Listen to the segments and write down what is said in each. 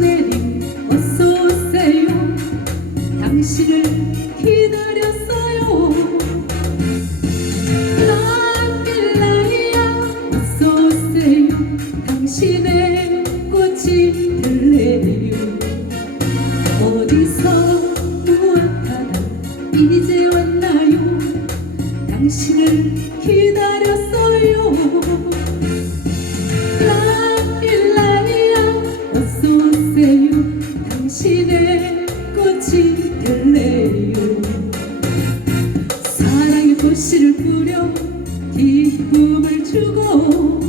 내림 어서 오세요. 당신을 기다렸 이제 왔나요? 당신을 기다렸어요. 라일라이야 어서 오세요. 당신의 꽃이 될래요. 사랑의 꽃씨를 뿌려 기쁨을 주고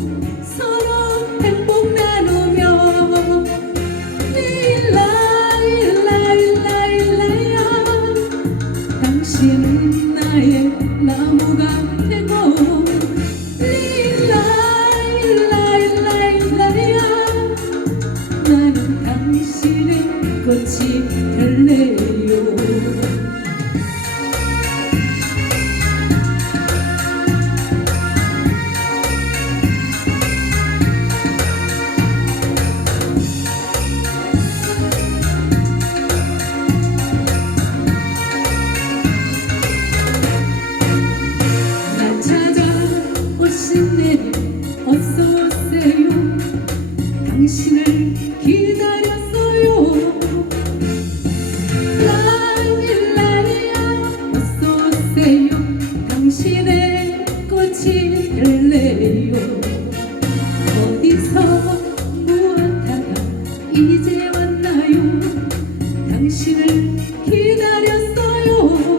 당신의 꽃이 될래요 어디서 무엇하다 이제 왔나요? 당신을 기다렸어요.